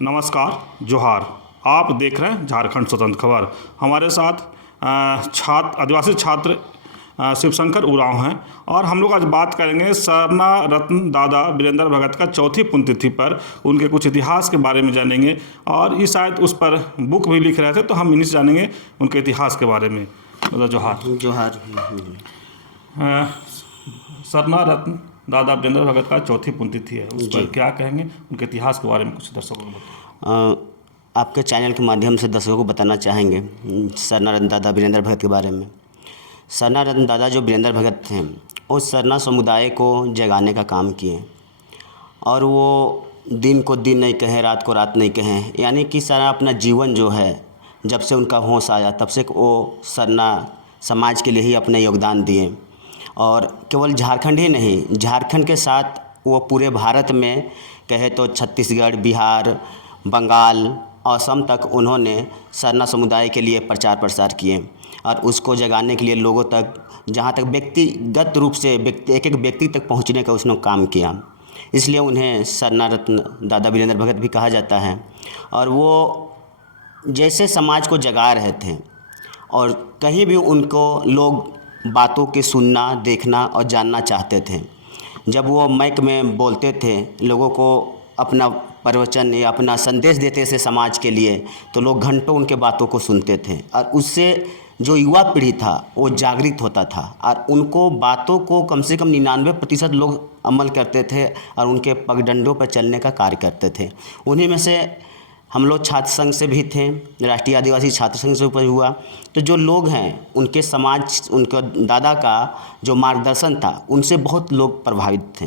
नमस्कार, जोहार। आप देख रहे हैं झारखंड स्वतंत्र खबर। हमारे साथ आदिवासी छात्र शिवशंकर उरांव हैं और हम लोग आज बात करेंगे सरना रत्न दादा वीरेंद्र भगत का चौथी पुण्यतिथि पर उनके कुछ इतिहास के बारे में जानेंगे। और ये शायद उस पर बुक भी लिख रहे थे, तो हम इन्हीं से जानेंगे उनके इतिहास के बारे में। जोहार। जोहार। सरना रत्न दादा वीरेंद्र भगत का चौथी पुण्यतिथि है, उस पर क्या कहेंगे? उनके इतिहास के बारे में कुछ दर्शकों को बताएं। आपके चैनल के माध्यम से दर्शकों को बताना चाहेंगे सरना रत्न दादा वीरेंद्र भगत के बारे में। सरना रत्न दादा जो वीरेंद्र भगत थे, वो सरना समुदाय को जगाने का काम किए और वो दिन को दिन नहीं कहें, रात को रात नहीं कहें, यानी कि सारा अपना जीवन जो है, जब से उनका होश आया तब से वो सरना समाज के लिए ही अपना योगदान दिए। और केवल झारखंड ही नहीं, झारखंड के साथ वो पूरे भारत में कहे तो छत्तीसगढ़, बिहार, बंगाल, असम तक उन्होंने सरना समुदाय के लिए प्रचार प्रसार किए और उसको जगाने के लिए लोगों तक, जहाँ तक व्यक्तिगत रूप से एक एक व्यक्ति तक पहुँचने का उसने काम किया। इसलिए उन्हें सरना रत्न दादा वीरेंद्र भगत भी कहा जाता है। और वो जैसे समाज को जगा रहे थे और कहीं भी उनको लोग बातों के सुनना, देखना और जानना चाहते थे। जब वो माइक में बोलते थे, लोगों को अपना प्रवचन या अपना संदेश देते थे समाज के लिए, तो लोग घंटों उनके बातों को सुनते थे और उससे जो युवा पीढ़ी था वो जागृत होता था और उनको बातों को कम से कम 99% लोग अमल करते थे और उनके पगडंडों पर चलने का कार्य करते थे। उन्हीं में से हम लोग छात्र संघ से भी थे, राष्ट्रीय आदिवासी छात्र संघ से ऊपर हुआ। तो जो लोग हैं उनके समाज, उनका दादा का जो मार्गदर्शन था, उनसे बहुत लोग प्रभावित थे।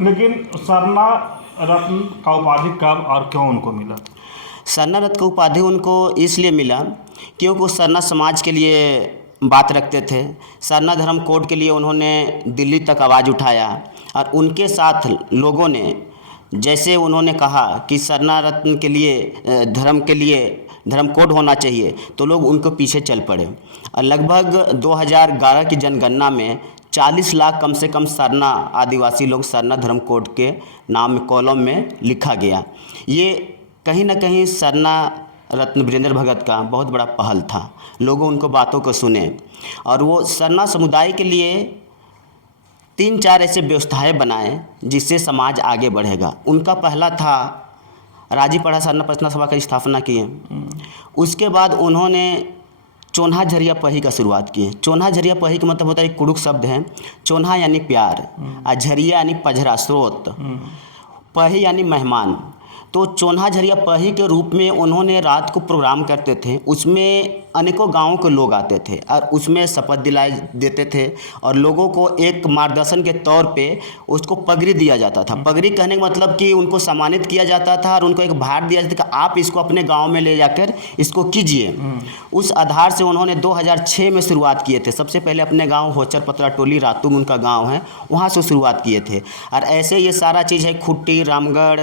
लेकिन सरना रत्न का उपाधि कब और क्यों उनको मिला? सरना रत्न का उपाधि उनको इसलिए मिला क्योंकि वो सरना समाज के लिए बात रखते थे। सरना धर्म कोड के लिए उन्होंने दिल्ली तक आवाज़ उठाया और उनके साथ लोगों ने, जैसे उन्होंने कहा कि सरना रत्न के लिए धर्म कोड होना चाहिए, तो लोग उनको पीछे चल पड़े। और लगभग 2011 की जनगणना में 40 लाख कम से कम सरना आदिवासी लोग सरना धर्म कोड के नाम कॉलम में लिखा गया। ये कहीं ना कहीं सरना रत्न वीरेंद्र भगत का बहुत बड़ा पहल था। लोगों उनको बातों को सुने और वो सरना समुदाय के लिए 3-4 ऐसे व्यवस्थाएं बनाए जिससे समाज आगे बढ़ेगा। उनका पहला था राजीपड़ा सरना प्रार्थना सभा की स्थापना किए। उसके बाद उन्होंने चोन्हा झरिया पही का शुरुआत की। चोन्हा झरिया पही का मतलब होता है, एक कुड़ुक शब्द है। चोन्हा यानी प्यार और झरिया यानी पझरा, स्रोत, पही यानी मेहमान। तो चोन्हा झरिया पही के रूप में उन्होंने रात को प्रोग्राम करते थे, उसमें अनेकों गांवों के लोग आते थे और उसमें शपथ दिलाए देते थे और लोगों को एक मार्गदर्शन के तौर पे उसको पगड़ी दिया जाता था। पगड़ी कहने का मतलब कि उनको सम्मानित किया जाता था और उनको एक भार दिया जाता था कि आप इसको अपने गांव में ले जाकर इसको कीजिए। उस आधार से उन्होंने 2006 में शुरुआत किए थे। सबसे पहले अपने गाँव होचर पतरा टोली, रातुम उनका गाँव है, वहाँ से शुरुआत किए थे। और ऐसे ये सारा चीज़ है, खुट्टी, रामगढ़,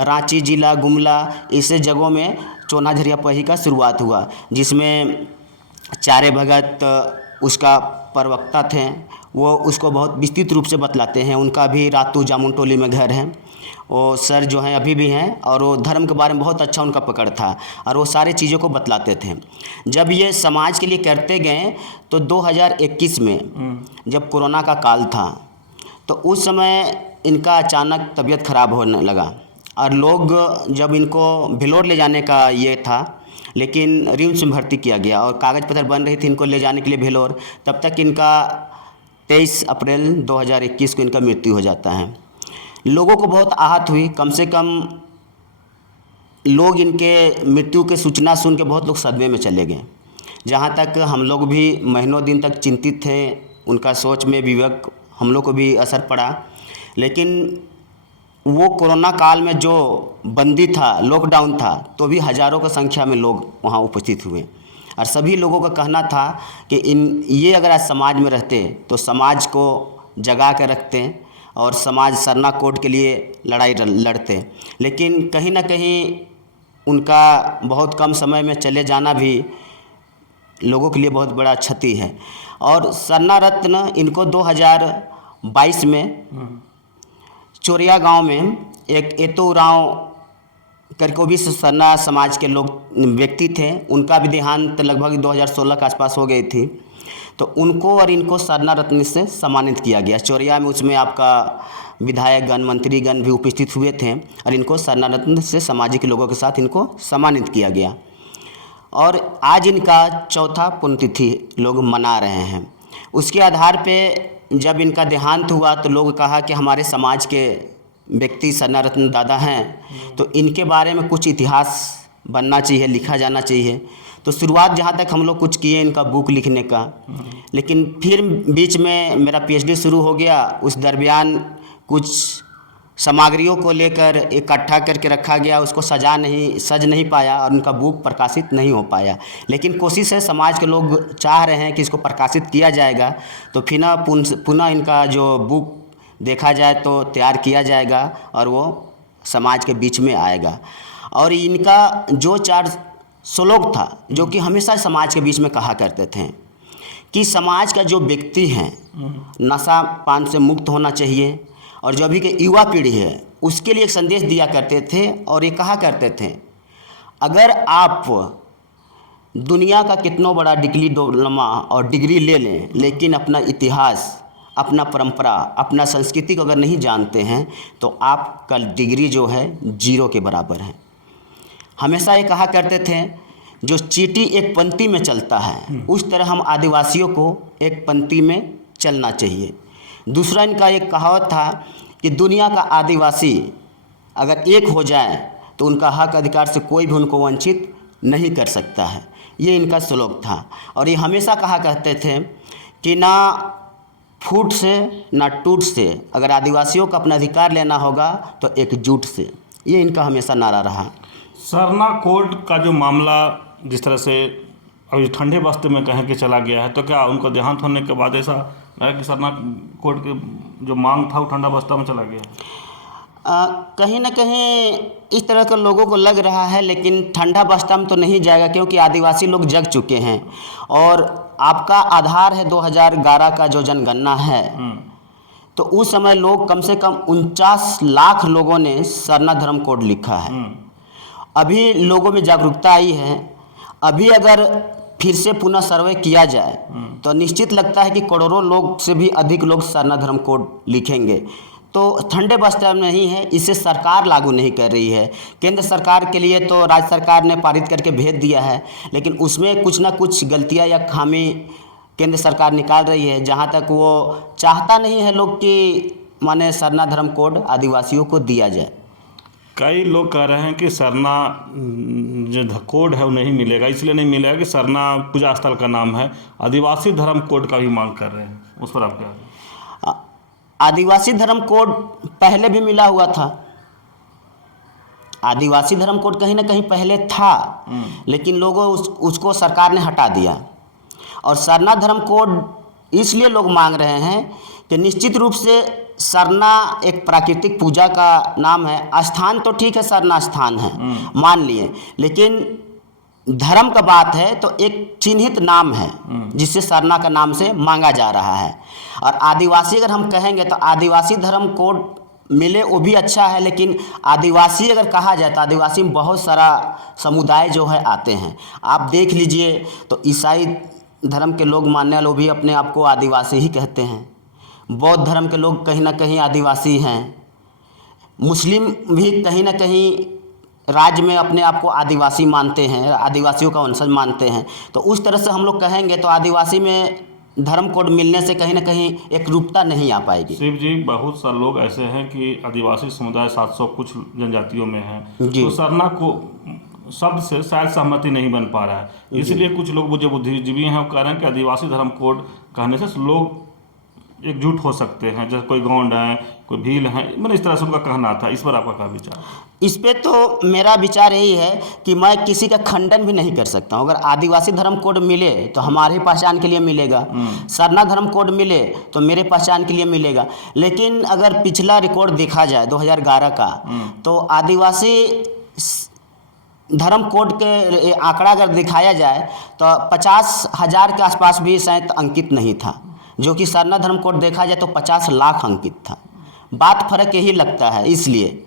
रांची जिला, गुमला, ऐसे जगहों में चोन्हा झरिया पही का शुरुआत हुआ, जिसमें चारे भगत उसका प्रवक्ता थे। वो उसको बहुत विस्तृत रूप से बतलाते हैं। उनका भी रातू जामुन टोली में घर है। वो सर जो हैं अभी भी हैं और वो धर्म के बारे में बहुत अच्छा उनका पकड़ था और वो सारी चीज़ों को बतलाते थे। जब ये समाज के लिए करते गए तो 2021 में जब कोरोना का काल था, तो उस समय इनका अचानक तबीयत खराब होने लगा और लोग जब इनको भेलोर ले जाने का ये था, लेकिन रिम्स में भर्ती किया गया और कागज़ पत्र बन रही थी इनको ले जाने के लिए भेलोर, तब तक इनका 23 अप्रैल 2021 को इनका मृत्यु हो जाता है। लोगों को बहुत आहत हुई। कम से कम लोग इनके मृत्यु की सूचना सुन के बहुत लोग सदमे में चले गए। जहाँ तक हम लोग भी महीनों दिन तक चिंतित थे, उनका सोच में विवेक हम लोग को भी असर पड़ा। लेकिन वो कोरोना काल में जो बंदी था, लॉकडाउन था, तो भी हज़ारों की संख्या में लोग वहाँ उपस्थित हुए और सभी लोगों का कहना था कि ये अगर आज समाज में रहते तो समाज को जगा के रखते और समाज सरना कोड के लिए लड़ाई लड़ते। लेकिन कहीं ना कहीं उनका बहुत कम समय में चले जाना भी लोगों के लिए बहुत बड़ा क्षति है। और सरना रत्न इनको 2022 में चोरिया गांव में एक एतो उरांव करके वो भी सरना समाज के लोग व्यक्ति थे, उनका भी देहांत लगभग 2016 के आसपास हो गई थी। तो उनको और इनको सरना रत्न से सम्मानित किया गया। चोरिया में उसमें आपका विधायकगण, मंत्रीगण भी उपस्थित हुए थे और इनको सरना रत्न से सामाजिक लोगों के साथ इनको सम्मानित किया गया। और आज इनका चौथा पुण्यतिथि लोग मना रहे हैं। उसके आधार पे जब इनका देहांत हुआ तो लोग कहा कि हमारे समाज के व्यक्ति सरना रत्न दादा हैं, तो इनके बारे में कुछ इतिहास बनना चाहिए, लिखा जाना चाहिए। तो शुरुआत जहाँ तक हम लोग कुछ किए इनका बुक लिखने का, लेकिन फिर बीच में मेरा पीएचडी शुरू हो गया। उस दरमियान कुछ सामग्रियों को लेकर इकट्ठा करके रखा गया, उसको सज नहीं पाया और उनका बुक प्रकाशित नहीं हो पाया। लेकिन कोशिश है, समाज के लोग चाह रहे हैं कि इसको प्रकाशित किया जाएगा, तो पुनः इनका जो बुक देखा जाए तो तैयार किया जाएगा और वो समाज के बीच में आएगा। और इनका जो 4 श्लोक था जो कि हमेशा समाज के बीच में कहा करते थे कि समाज का जो व्यक्ति है नशा पान से मुक्त होना चाहिए, और जो अभी के युवा पीढ़ी है उसके लिए एक संदेश दिया करते थे। और ये कहा करते थे, अगर आप दुनिया का कितना बड़ा डिप्लोमा और डिग्री ले लें, लेकिन अपना इतिहास, अपना परंपरा, अपना संस्कृति को अगर नहीं जानते हैं तो आपका डिग्री जो है 0 के बराबर है। हमेशा ये कहा करते थे, जो चींटी एक पंक्ति में चलता है उस तरह हम आदिवासियों को एक पंक्ति में चलना चाहिए। दूसरा इनका एक कहावत था कि दुनिया का आदिवासी अगर एक हो जाए तो उनका हक अधिकार से कोई भी उनको वंचित नहीं कर सकता है। ये इनका श्लोक था। और ये हमेशा कहा करते थे कि ना फूट से ना टूट से, अगर आदिवासियों को अपना अधिकार लेना होगा तो एकजुट से। ये इनका हमेशा नारा रहा। सरना कोड का जो मामला जिस तरह से अभी ठंडे बस्ते में कहें कि चला गया है, तो क्या उनको देहांत होने के बाद ऐसा है कि सरना कोड के जो मांग था वो ठंडा बस्ता में चला गया? कहीं ना कहीं इस तरह के लोगों को लग रहा है, लेकिन ठंडा बस्ता में तो नहीं जाएगा, क्योंकि आदिवासी लोग जग चुके हैं। और आपका आधार है 2011 का जो जनगणना है, तो उस समय लोग कम से कम 49 लाख लोगों ने सरना धर्म कोड लिखा है। अभी लोगों में जागरूकता आई है। अभी अगर फिर से पुनः सर्वे किया जाए तो निश्चित लगता है कि करोड़ों लोग से भी अधिक लोग सरना धर्म कोड लिखेंगे। तो ठंडे बस्ते में नहीं है, इसे सरकार लागू नहीं कर रही है। केंद्र सरकार के लिए तो राज्य सरकार ने पारित करके भेज दिया है, लेकिन उसमें कुछ ना कुछ गलतियां या खामी केंद्र सरकार निकाल रही है, जहां तक वो चाहता नहीं है लोग कि माने सरना धर्म कोड आदिवासियों को दिया जाए। कई लोग कह रहे हैं कि सरना जो कोड है वो नहीं मिलेगा, इसलिए नहीं मिलेगा कि सरना पूजा स्थल का नाम है। आदिवासी धर्म कोड का भी मांग कर रहे हैं, उस पर आप क्या? आदिवासी धर्म कोड पहले भी मिला हुआ था। आदिवासी धर्म कोड कहीं ना कहीं पहले था, लेकिन लोगों उसको सरकार ने हटा दिया। और सरना धर्म कोड इसलिए लोग मांग रहे हैं कि निश्चित रूप से सरना एक प्राकृतिक पूजा का नाम है। स्थान तो ठीक है, सरना स्थान है मान लिए, लेकिन धर्म का बात है तो एक चिन्हित नाम है जिससे सरना का नाम से मांगा जा रहा है। और आदिवासी अगर हम कहेंगे तो आदिवासी धर्म कोड मिले वो भी अच्छा है, लेकिन आदिवासी अगर कहा जाए तो आदिवासी में बहुत सारा समुदाय जो है आते हैं। आप देख लीजिए तो ईसाई धर्म के लोग मानने वाले भी अपने आप को आदिवासी ही कहते हैं। बौद्ध धर्म के लोग कहीं ना कहीं आदिवासी हैं। मुस्लिम भी कहीं ना कहीं राज्य में अपने आप को आदिवासी मानते हैं, आदिवासियों का वंशज मानते हैं। तो उस तरह से हम लोग कहेंगे तो आदिवासी में धर्म कोड मिलने से कहीं ना कहीं एक रूपता नहीं आ पाएगी। शिव जी, बहुत सारे लोग ऐसे हैं कि आदिवासी समुदाय 700 कुछ जनजातियों में है, तो सरना को शब्द से शायद सहमति नहीं बन पा रहा है। इसलिए कुछ लोग जो बुद्धिजीवी हैं वो कह रहे हैं कि आदिवासी धर्म कोड कहने से लोग एकजुट हो सकते हैं, जैसे कोई गौंड है, कोई भील है, मतलब इस तरह से उनका कहना था। इस पर आपका क्या विचार? इस पे तो मेरा विचार यही है कि मैं किसी का खंडन भी नहीं कर सकता हूँ। अगर आदिवासी धर्म कोड मिले तो हमारी पहचान के लिए मिलेगा, सरना धर्म कोड मिले तो मेरे पहचान के लिए मिलेगा। लेकिन अगर पिछला रिकॉर्ड देखा जाए 2011 का, तो आदिवासी धर्म कोड के आंकड़ा अगर दिखाया जाए तो 50,000 के आसपास भी शायद अंकित नहीं था, जो कि सरना धर्म कोड देखा जाए तो 50 लाख अंकित था। बात फर्क यही लगता है। इसलिए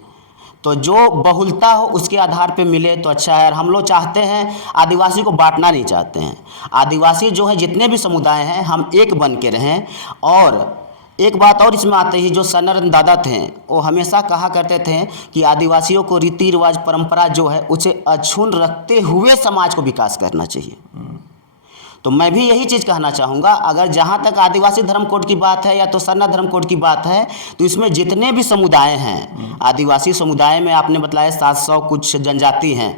तो जो बहुलता हो उसके आधार पे मिले तो अच्छा है। और हम लोग चाहते हैं, आदिवासी को बांटना नहीं चाहते हैं। आदिवासी जो है, जितने भी समुदाय हैं, हम एक बन के रहें। और एक बात और इसमें आते ही, जो सनातन दादा थे वो हमेशा कहा करते थे कि आदिवासियों को रीति रिवाज परंपरा जो है उसे अक्षुण्ण रखते हुए समाज को विकास करना चाहिए। तो मैं भी यही चीज़ कहना चाहूँगा, अगर जहाँ तक आदिवासी धर्म कोड की बात है या तो सरना धर्म कोड की बात है, तो इसमें जितने भी समुदाय हैं, आदिवासी समुदाय में आपने बताया 700 कुछ जनजाति हैं,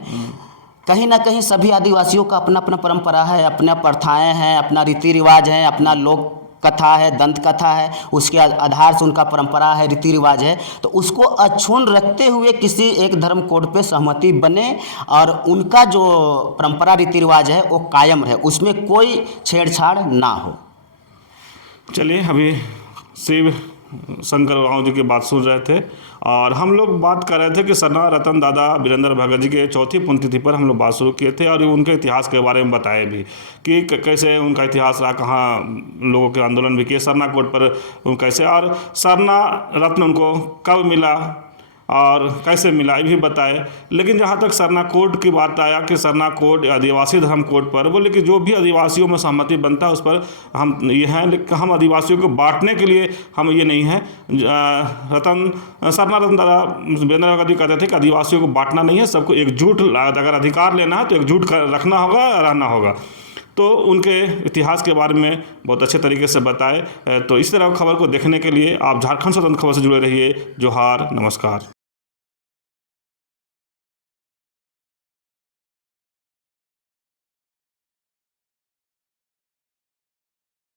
कहीं ना कहीं सभी आदिवासियों का अपना अपना परंपरा है, अपना प्रथाएं हैं, अपना रीति रिवाज है, अपना लोक कथा है, दंत कथा है, उसके आधार से उनका परंपरा है, रीति रिवाज है। तो उसको अक्षुण्ण रखते हुए किसी एक धर्म कोड पे सहमति बने और उनका जो परंपरा रीति रिवाज है वो कायम रहे, उसमें कोई छेड़छाड़ ना हो। चलिए, अभी शिव शंकर उरांव जी की बात सुन रहे थे और हम लोग बात कर रहे थे कि सरना रतन दादा वीरेंद्र भगत जी के चौथी पुण्यतिथि पर हम लोग बात शुरू किए थे और उनके इतिहास के बारे में बताए भी कि कैसे उनका इतिहास रहा, कहाँ लोगों के आंदोलन भी किए सरना कोड पर कैसे, और सरना रत्न उनको कब मिला और कैसे मिला ये भी बताए। लेकिन जहाँ तक सरना कोड की बात आया कि सरना कोड आदिवासी धर्म कोड पर, बोले कि जो भी आदिवासियों में सहमति बनता है उस पर हम ये हैं, लेकिन हम आदिवासियों को बांटने के लिए हम ये नहीं हैं। सरना रतन दादा वीरेंद्र भगत जी कहते थे कि आदिवासियों को बांटना नहीं है, सबको एकजुट, अगर अधिकार लेना है तो एकजुट रखना होगा, रहना होगा। तो उनके इतिहास के बारे में बहुत अच्छे तरीके से बताए। तो इस तरह खबर को देखने के लिए आप झारखंड स्वतंत्र खबर से जुड़े रहिए। जोहार, नमस्कार।